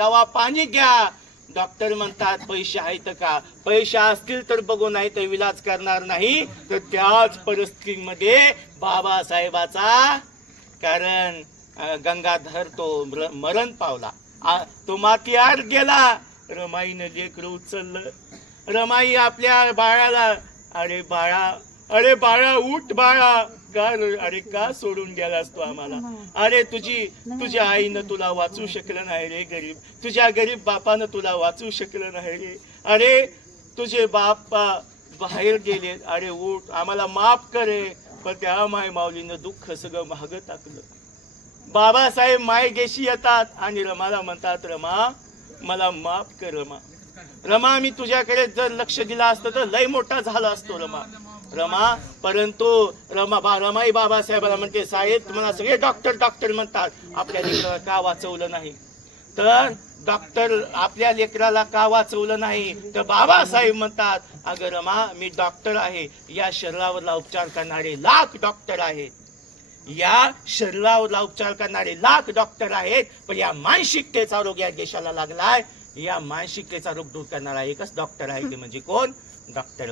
दवा पाणी घ्या. डॉक्टर म्हणतात पैसे आहेत का? पैसे असतील तर बघू, नाही तर विलाज करणार नाही. तर त्याच परिस्थितीमध्ये बाबासाहेबाचा, कारण गंगाधर तो मरण पावला, तो मातीआड गेला. रमाईनं लेकरं उचललं. रमाई आपल्या बाळाला, अरे बाळा, अरे बाळा उठ बाळा, का अरे का सोडून गेलास तू आम्हाला? अरे तुझ्या आईनं तुला वाचवू शकलं नाही रे गरीब, तुझ्या गरीब बापानं तुला वाचवू शकलं नाही रे. अरे तुझे बापा बाहेर गेले, अरे उठ, आम्हाला माफ करे. पण त्या माय माऊलीनं दुःख सगळं मागं टाकलं. बाबासाहेब मायदेशी येतात आणि रमाला म्हणतात, रमा मला माफ कर रमा. रमा मी तुझ्याकडे जर लक्ष दिलं असतं तर लय मोठा झाला असतो रमा. परंतु रमाई बाबासाहेबांना म्हणते, साहेब तुम्हाला सगळे डॉक्टर डॉक्टर म्हणतात, आपल्या लेकराला का वाचवलं नाही? तर डॉक्टर आपल्या लेकराला का वाचवलं नाही? तर बाबासाहेब म्हणतात, अगं रमा मी डॉक्टर आहे, या शरीरावरला उपचार करणारे लाख डॉक्टर आहेत, या शरीरावरला उपचार करणारे लाख डॉक्टर आहेत, पण या मानसिकतेचा रोग या देशाला लागलाय. या मानसिकतेचा रोग दूर करणारा एकच डॉक्टर आहे, ते म्हणजे कोण? डॉक्टर